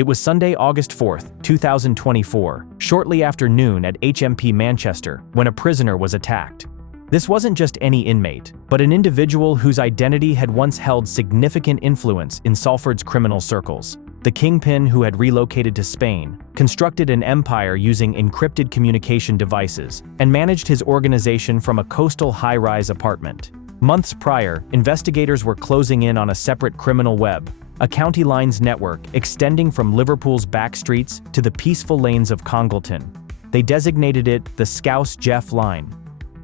It was Sunday, August 4th, 2024, shortly after noon at HMP Manchester, when a prisoner was attacked. This wasn't just any inmate, but an individual whose identity had once held significant influence in Salford's criminal circles. The Kingpin, who had relocated to Spain, constructed an empire using encrypted communication devices, and managed his organization from a coastal high-rise apartment. Months prior, investigators were closing in on a separate criminal web, a county lines network extending from Liverpool's back streets to the peaceful lanes of Congleton. They designated it the Scouse-Jeff Line.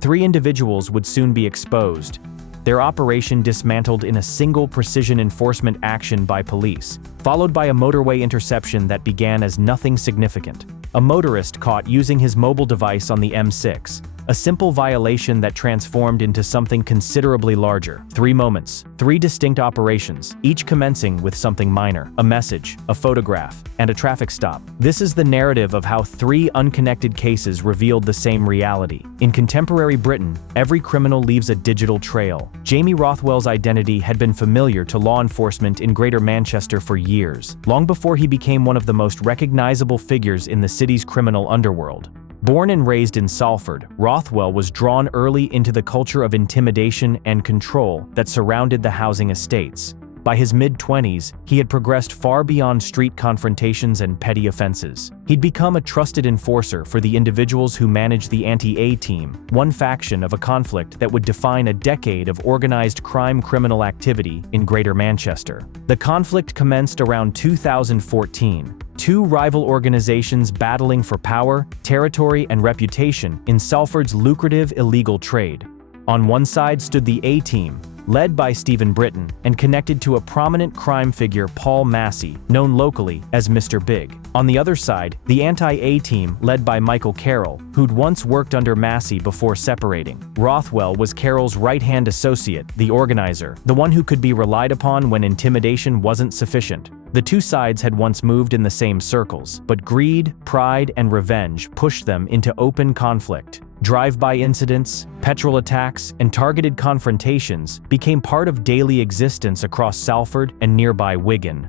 3 individuals would soon be exposed, their operation dismantled in a single precision enforcement action by police, followed by a motorway interception that began as nothing significant. A motorist caught using his mobile device on the M6, a simple violation that transformed into something considerably larger. 3 moments, 3 distinct operations, each commencing with something minor: a message, a photograph, and a traffic stop. This is the narrative of how 3 unconnected cases revealed the same reality. In contemporary Britain, every criminal leaves a digital trail. Jamie Rothwell's identity had been familiar to law enforcement in Greater Manchester for years, long before he became one of the most recognizable figures in the city's criminal underworld. Born and raised in Salford, Rothwell was drawn early into the culture of intimidation and control that surrounded the housing estates. By his mid-20s, he had progressed far beyond street confrontations and petty offenses. He'd become a trusted enforcer for the individuals who managed the Anti-A Team, one faction of a conflict that would define a decade of organized crime criminal activity in Greater Manchester. The conflict commenced around 2014. 2 rival organizations battling for power, territory, and reputation in Salford's lucrative illegal trade. On one side stood the A-Team, led by Stephen Britton and connected to a prominent crime figure, Paul Massey, known locally as Mr. Big. On the other side, the Anti-A Team, led by Michael Carroll, who'd once worked under Massey before separating. Rothwell was Carroll's right-hand associate, the organizer, the one who could be relied upon when intimidation wasn't sufficient. The 2 sides had once moved in the same circles, but greed, pride, and revenge pushed them into open conflict. Drive-by incidents, petrol attacks, and targeted confrontations became part of daily existence across Salford and nearby Wigan.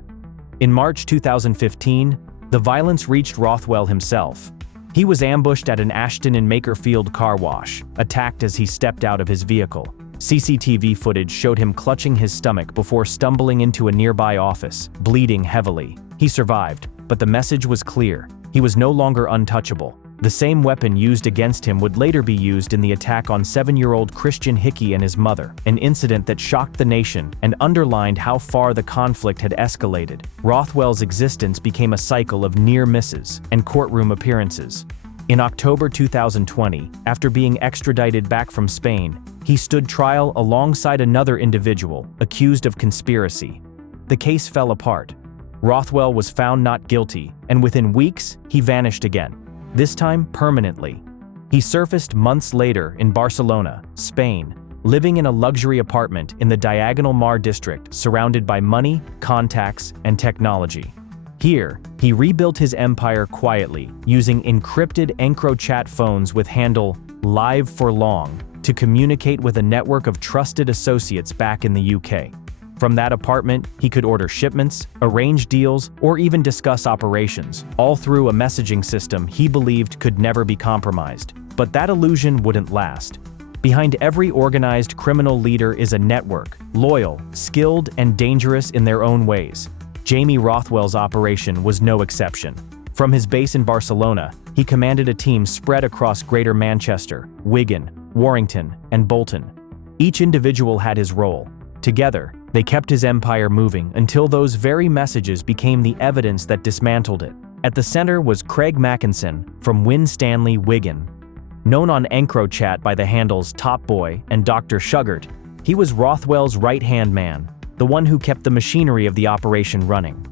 In March 2015, the violence reached Rothwell himself. He was ambushed at an Ashton and Makerfield car wash, attacked as he stepped out of his vehicle. CCTV footage showed him clutching his stomach before stumbling into a nearby office, bleeding heavily. He survived, but the message was clear: he was no longer untouchable. The same weapon used against him would later be used in the attack on 7-year-old Christian Hickey and his mother, an incident that shocked the nation and underlined how far the conflict had escalated. Rothwell's existence became a cycle of near misses and courtroom appearances. In October 2020, after being extradited back from Spain, he stood trial alongside another individual accused of conspiracy. The case fell apart. Rothwell was found not guilty, and within weeks, he vanished again. This time permanently. He surfaced months later in Barcelona, Spain, living in a luxury apartment in the Diagonal Mar district surrounded by money, contacts, and technology. Here, he rebuilt his empire quietly, using encrypted EncroChat phones with handle Live for Long to communicate with a network of trusted associates back in the UK. From that apartment, he could order shipments, arrange deals, or even discuss operations, all through a messaging system he believed could never be compromised. But that illusion wouldn't last. Behind every organized criminal leader is a network, loyal, skilled, and dangerous in their own ways. Jamie Rothwell's operation was no exception. From his base in Barcelona, he commanded a team spread across Greater Manchester, Wigan, Warrington, and Bolton. Each individual had his role. Together, they kept his empire moving until those very messages became the evidence that dismantled it. At the center was Craig Mackinson from Winstanley, Wigan. Known on EncroChat by the handles Top Boy and Dr. Shuggart, he was Rothwell's right-hand man, the one who kept the machinery of the operation running.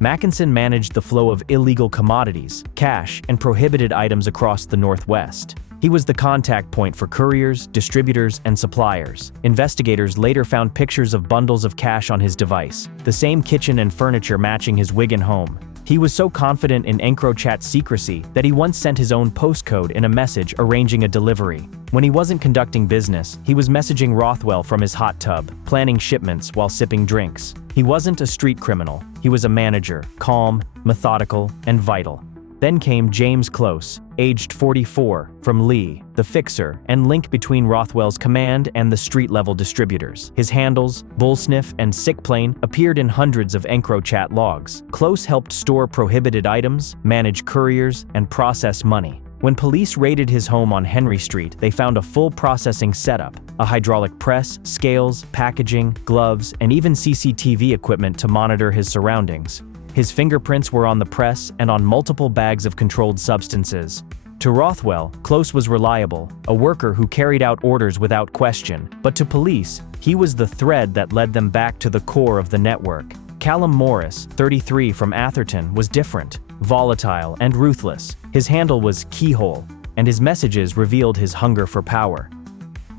Mackinson managed the flow of illegal commodities, cash, and prohibited items across the Northwest. He was the contact point for couriers, distributors, and suppliers. Investigators later found pictures of bundles of cash on his device, the same kitchen and furniture matching his Wigan home. He was so confident in EncroChat's secrecy that he once sent his own postcode in a message arranging a delivery. When he wasn't conducting business, he was messaging Rothwell from his hot tub, planning shipments while sipping drinks. He wasn't a street criminal, he was a manager, calm, methodical, and vital. Then came James Close, aged 44, from Lee, the fixer and link between Rothwell's command and the street-level distributors. His handles, Bullsniff and Sickplane, appeared in hundreds of EncroChat logs. Close helped store prohibited items, manage couriers, and process money. When police raided his home on Henry Street, they found a full processing setup, a hydraulic press, scales, packaging, gloves, and even CCTV equipment to monitor his surroundings. His fingerprints were on the press and on multiple bags of controlled substances. To Rothwell, Close was reliable, a worker who carried out orders without question, but to police, he was the thread that led them back to the core of the network. Callum Morris, 33, from Atherton, was different, volatile, and ruthless. His handle was Keyhole, and his messages revealed his hunger for power.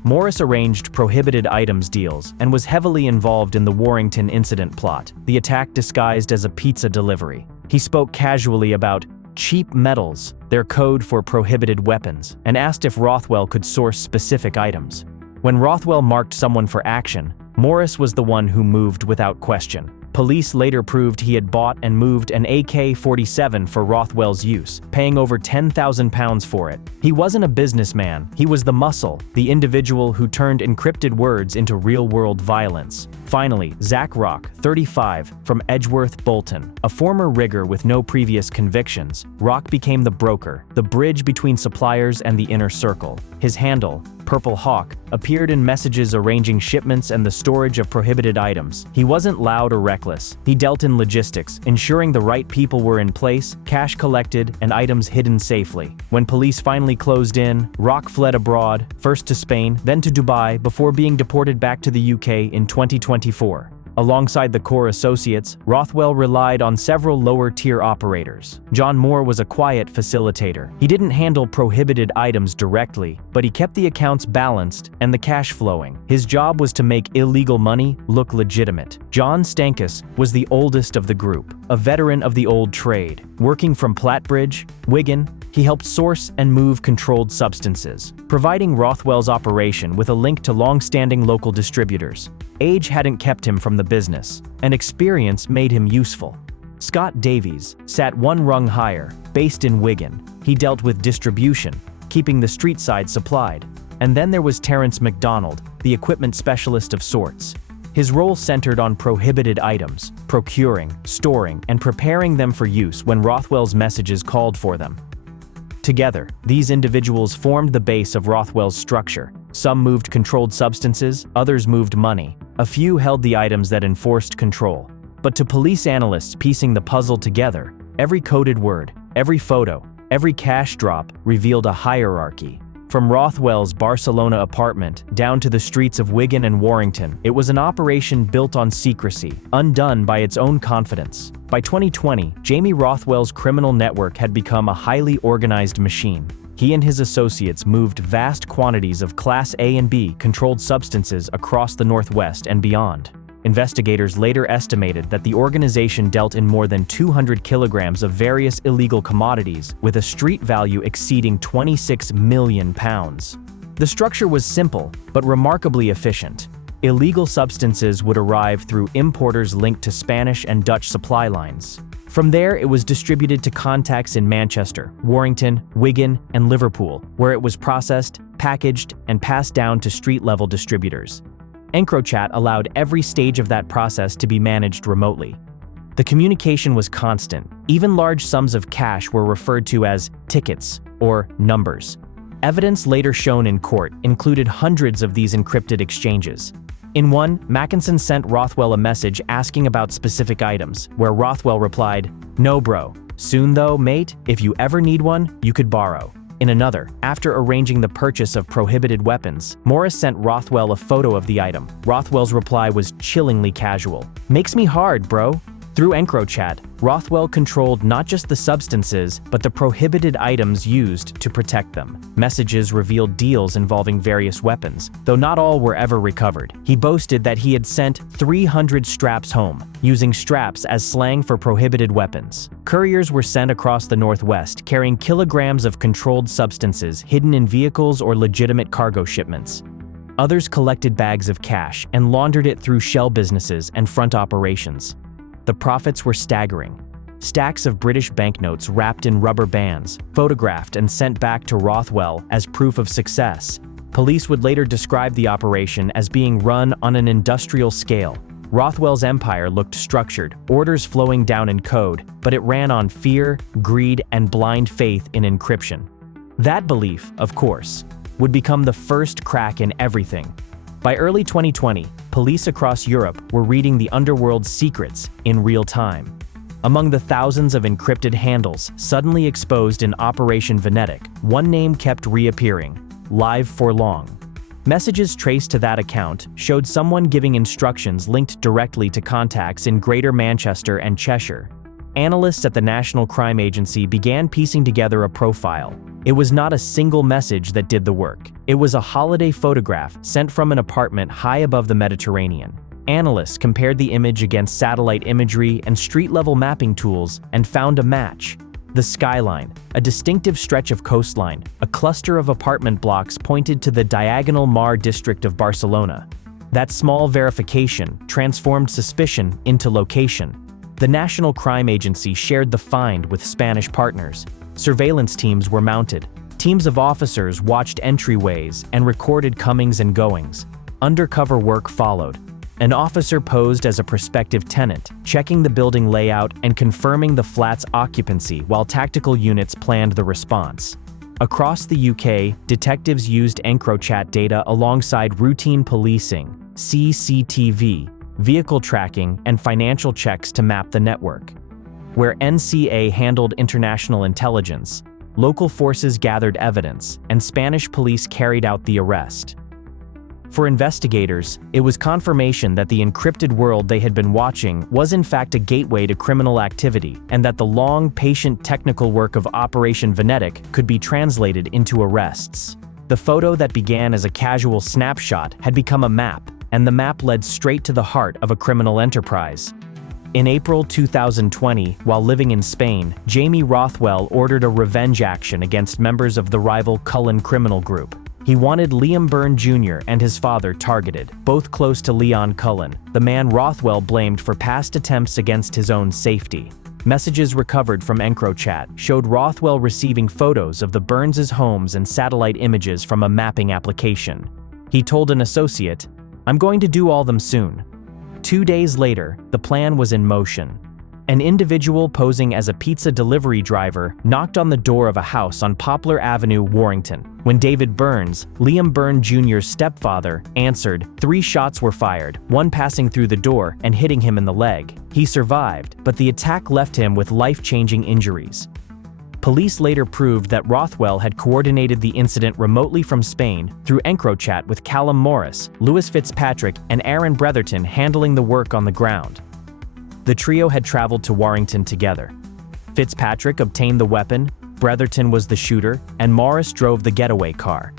Morris arranged prohibited items deals and was heavily involved in the Warrington incident plot, the attack disguised as a pizza delivery. He spoke casually about cheap metals, their code for prohibited weapons, and asked if Rothwell could source specific items. When Rothwell marked someone for action, Morris was the one who moved without question. Police later proved he had bought and moved an AK-47 for Rothwell's use, paying over £10,000 for it. He wasn't a businessman, he was the muscle, the individual who turned encrypted words into real-world violence. Finally, Zach Rock, 35, from Edgeworth, Bolton. A former rigger with no previous convictions, Rock became the broker, the bridge between suppliers and the inner circle. His handle, Purple Hawk, appeared in messages arranging shipments and the storage of prohibited items. He wasn't loud or reckless. He dealt in logistics, ensuring the right people were in place, cash collected, and items hidden safely. When police finally closed in, Rock fled abroad, first to Spain, then to Dubai, before being deported back to the UK in 2024. Alongside the core associates, Rothwell relied on several lower-tier operators. John Moore was a quiet facilitator. He didn't handle prohibited items directly, but he kept the accounts balanced and the cash flowing. His job was to make illegal money look legitimate. John Stankus was the oldest of the group, a veteran of the old trade. Working from Platbridge, Wigan, he helped source and move controlled substances, providing Rothwell's operation with a link to long-standing local distributors. Age hadn't kept him from the business, and experience made him useful. Scott Davies sat one rung higher, based in Wigan. He dealt with distribution, keeping the street side supplied. And then there was Terence MacDonald, the equipment specialist of sorts. His role centered on prohibited items, procuring, storing, and preparing them for use when Rothwell's messages called for them. Together, these individuals formed the base of Rothwell's structure. Some moved controlled substances, others moved money. A few held the items that enforced control. But to police analysts piecing the puzzle together, every coded word, every photo, every cash drop revealed a hierarchy. From Rothwell's Barcelona apartment down to the streets of Wigan and Warrington, it was an operation built on secrecy, undone by its own confidence. By 2020, Jamie Rothwell's criminal network had become a highly organized machine. He and his associates moved vast quantities of Class A and B controlled substances across the Northwest and beyond. Investigators later estimated that the organization dealt in more than 200 kilograms of various illegal commodities, with a street value exceeding £26 million. The structure was simple, but remarkably efficient. Illegal substances would arrive through importers linked to Spanish and Dutch supply lines. From there, it was distributed to contacts in Manchester, Warrington, Wigan, and Liverpool, where it was processed, packaged, and passed down to street-level distributors. EncroChat allowed every stage of that process to be managed remotely. The communication was constant. Even large sums of cash were referred to as tickets or numbers. Evidence later shown in court included hundreds of these encrypted exchanges. In one, Mackinson sent Rothwell a message asking about specific items, where Rothwell replied, "No bro. Soon though, mate, if you ever need one, you could borrow." In another, after arranging the purchase of prohibited weapons, Morris sent Rothwell a photo of the item. Rothwell's reply was chillingly casual. "Makes me hard, bro." Through EncroChat, Rothwell controlled not just the substances, but the prohibited items used to protect them. Messages revealed deals involving various weapons, though not all were ever recovered. He boasted that he had sent 300 straps home, using straps as slang for prohibited weapons. Couriers were sent across the Northwest, carrying kilograms of controlled substances hidden in vehicles or legitimate cargo shipments. Others collected bags of cash and laundered it through shell businesses and front operations. The profits were staggering. Stacks of British banknotes wrapped in rubber bands, photographed and sent back to Rothwell as proof of success. Police would later describe the operation as being run on an industrial scale. Rothwell's empire looked structured, orders flowing down in code, but it ran on fear, greed, and blind faith in encryption. That belief, of course, would become the first crack in everything. By early 2020, police across Europe were reading the underworld's secrets in real time. Among the thousands of encrypted handles suddenly exposed in Operation Venetic, one name kept reappearing: Live for Long. Messages traced to that account showed someone giving instructions linked directly to contacts in Greater Manchester and Cheshire. Analysts at the National Crime Agency began piecing together a profile. It was not a single message that did the work. It was a holiday photograph sent from an apartment high above the Mediterranean. Analysts compared the image against satellite imagery and street-level mapping tools and found a match. The skyline, a distinctive stretch of coastline, a cluster of apartment blocks pointed to the Diagonal Mar district of Barcelona. That small verification transformed suspicion into location. The National Crime Agency shared the find with Spanish partners. Surveillance teams were mounted. Teams of officers watched entryways and recorded comings and goings. Undercover work followed. An officer posed as a prospective tenant, checking the building layout and confirming the flat's occupancy while tactical units planned the response. Across the UK, detectives used EncroChat data alongside routine policing, CCTV, vehicle tracking, and financial checks to map the network. Where NCA handled international intelligence, local forces gathered evidence, and Spanish police carried out the arrest. For investigators, it was confirmation that the encrypted world they had been watching was in fact a gateway to criminal activity, and that the long, patient technical work of Operation Venetic could be translated into arrests. The photo that began as a casual snapshot had become a map, and the map led straight to the heart of a criminal enterprise. In April 2020, while living in Spain, Jamie Rothwell ordered a revenge action against members of the rival Cullen criminal group. He wanted Liam Byrne Jr. and his father targeted, both close to Leon Cullen, the man Rothwell blamed for past attempts against his own safety. Messages recovered from EncroChat showed Rothwell receiving photos of the Byrnes' homes and satellite images from a mapping application. He told an associate, "I'm going to do all them soon." 2 days later, the plan was in motion. An individual posing as a pizza delivery driver knocked on the door of a house on Poplar Avenue, Warrington. When David Burns, Liam Byrne Jr.'s stepfather, answered, 3 shots were fired, one passing through the door and hitting him in the leg. He survived, but the attack left him with life-changing injuries. Police later proved that Rothwell had coordinated the incident remotely from Spain through EncroChat, with Callum Morris, Lewis Fitzpatrick, and Aaron Bretherton handling the work on the ground. The trio had traveled to Warrington together. Fitzpatrick obtained the weapon, Bretherton was the shooter, and Morris drove the getaway car.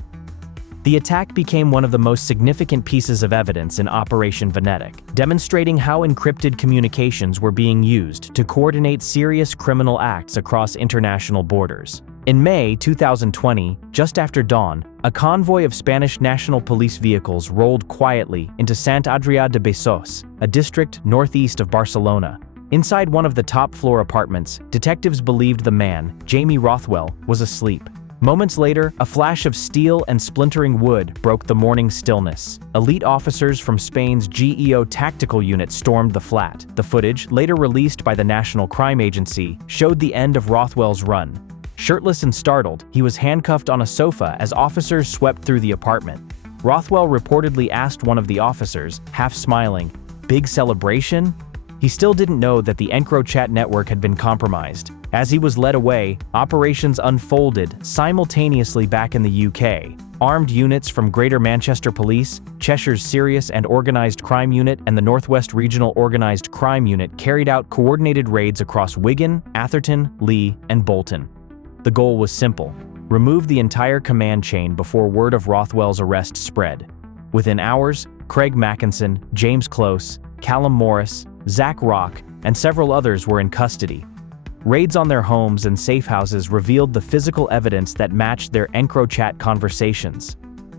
The attack became one of the most significant pieces of evidence in Operation Venetic, demonstrating how encrypted communications were being used to coordinate serious criminal acts across international borders. In May 2020, just after dawn, a convoy of Spanish National Police vehicles rolled quietly into Sant Adrià de Besòs, a district northeast of Barcelona. Inside one of the top-floor apartments, detectives believed the man, Jamie Rothwell, was asleep. Moments later, a flash of steel and splintering wood broke the morning stillness. Elite officers from Spain's GEO tactical unit stormed the flat. The footage, later released by the National Crime Agency, showed the end of Rothwell's run. Shirtless and startled, he was handcuffed on a sofa as officers swept through the apartment. Rothwell reportedly asked one of the officers, half smiling, "Big celebration?" He still didn't know that the EncroChat network had been compromised. As he was led away, operations unfolded simultaneously back in the UK. Armed units from Greater Manchester Police, Cheshire's Serious and Organised Crime Unit, and the Northwest Regional Organised Crime Unit carried out coordinated raids across Wigan, Atherton, Lee, and Bolton. The goal was simple: remove the entire command chain before word of Rothwell's arrest spread. Within hours, Craig Mackinson, James Close, Callum Morris, Zach Rock, and several others were in custody. Raids on their homes and safe houses revealed the physical evidence that matched their EncroChat conversations.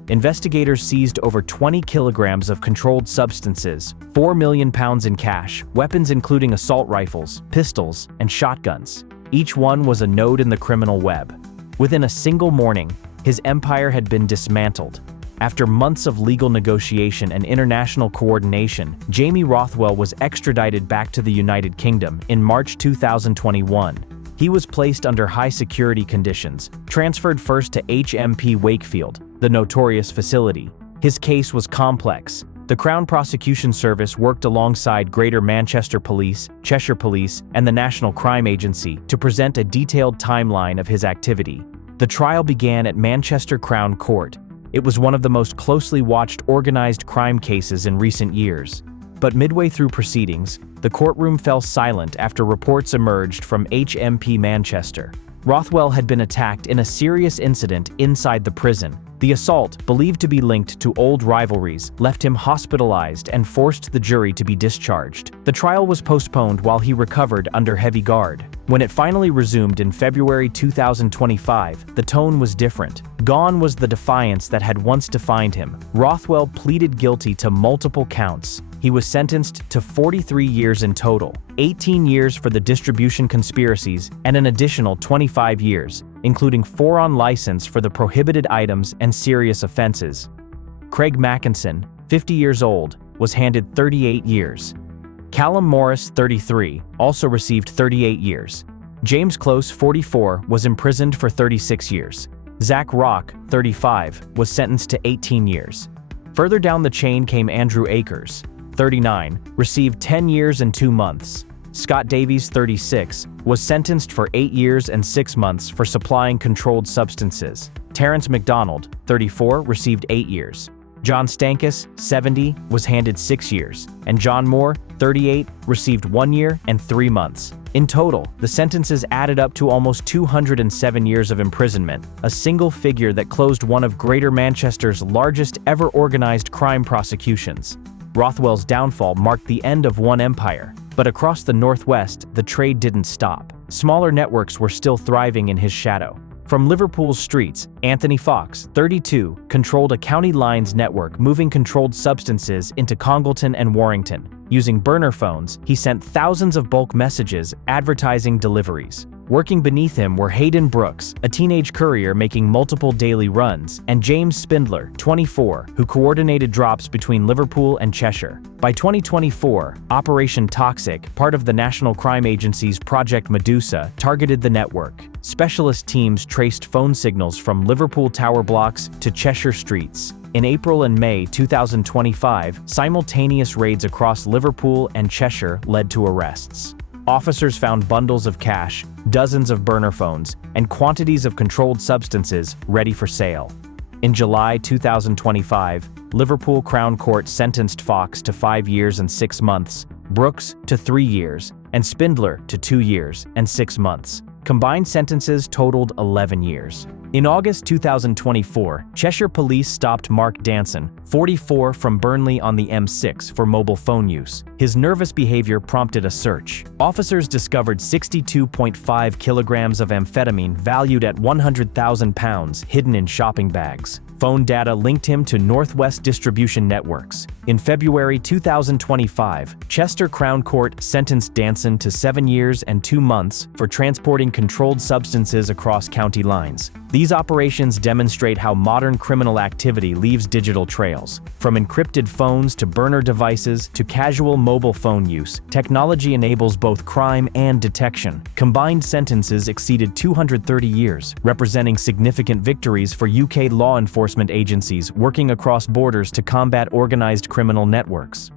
Investigators seized over 20 kilograms of controlled substances, £4 million in cash, weapons including assault rifles, pistols, and shotguns. Each one was a node in the criminal web. Within a single morning, his empire had been dismantled. After months of legal negotiation and international coordination, Jamie Rothwell was extradited back to the United Kingdom in March 2021. He was placed under high-security conditions, transferred first to HMP Wakefield, the notorious facility. His case was complex. The Crown Prosecution Service worked alongside Greater Manchester Police, Cheshire Police, and the National Crime Agency to present a detailed timeline of his activity. The trial began at Manchester Crown Court. It was one of the most closely watched organized crime cases in recent years. But midway through proceedings, the courtroom fell silent after reports emerged from HMP Manchester. Rothwell had been attacked in a serious incident inside the prison. The assault, believed to be linked to old rivalries, left him hospitalized and forced the jury to be discharged. The trial was postponed while he recovered under heavy guard. When it finally resumed in February 2025, the tone was different. Gone was the defiance that had once defined him. Rothwell pleaded guilty to multiple counts. He was sentenced to 43 years in total, 18 years for the distribution conspiracies and an additional 25 years, including 4 on license for the prohibited items and serious offenses. Craig Mackinson, 50 years old, was handed 38 years. Callum Morris, 33, also received 38 years. James Close, 44, was imprisoned for 36 years. Zach Rock, 35, was sentenced to 18 years. Further down the chain came Andrew Akers, 39, received 10 years and 2 months. Scott Davies, 36, was sentenced for 8 years and 6 months for supplying controlled substances. Terrence McDonald, 34, received 8 years. John Stankus, 70, was handed 6 years, and John Moore, 38, received 1 year and 3 months. In total, the sentences added up to almost 207 years of imprisonment, a single figure that closed one of Greater Manchester's largest ever organized crime prosecutions. Rothwell's downfall marked the end of one empire, but across the Northwest, the trade didn't stop. Smaller networks were still thriving in his shadow. From Liverpool's streets, Anthony Fox, 32, controlled a county lines network moving controlled substances into Congleton and Warrington. Using burner phones, he sent thousands of bulk messages advertising deliveries. Working beneath him were Hayden Brooks, a teenage courier making multiple daily runs, and James Spindler, 24, who coordinated drops between Liverpool and Cheshire. By 2024, Operation Toxic, part of the National Crime Agency's Project Medusa, targeted the network. Specialist teams traced phone signals from Liverpool tower blocks to Cheshire streets. In April and May 2025, simultaneous raids across Liverpool and Cheshire led to arrests. Officers found bundles of cash, dozens of burner phones, and quantities of controlled substances ready for sale. In July 2025, Liverpool Crown Court sentenced Fox to 5 years and 6 months, Brooks to 3 years, and Spindler to 2 years and 6 months. Combined sentences totaled 11 years. In August 2024, Cheshire Police stopped Mark Danson, 44, from Burnley on the M6 for mobile phone use. His nervous behavior prompted a search. Officers discovered 62.5 kilograms of amphetamine valued at £100,000 hidden in shopping bags. Phone data linked him to Northwest distribution networks. In February 2025, Chester Crown Court sentenced Danson to 7 years and 2 months for transporting controlled substances across county lines. These operations demonstrate how modern criminal activity leaves digital trails. From encrypted phones to burner devices to casual mobile phone use, technology enables both crime and detection. Combined sentences exceeded 230 years, representing significant victories for UK law enforcement agencies working across borders to combat organized criminal networks.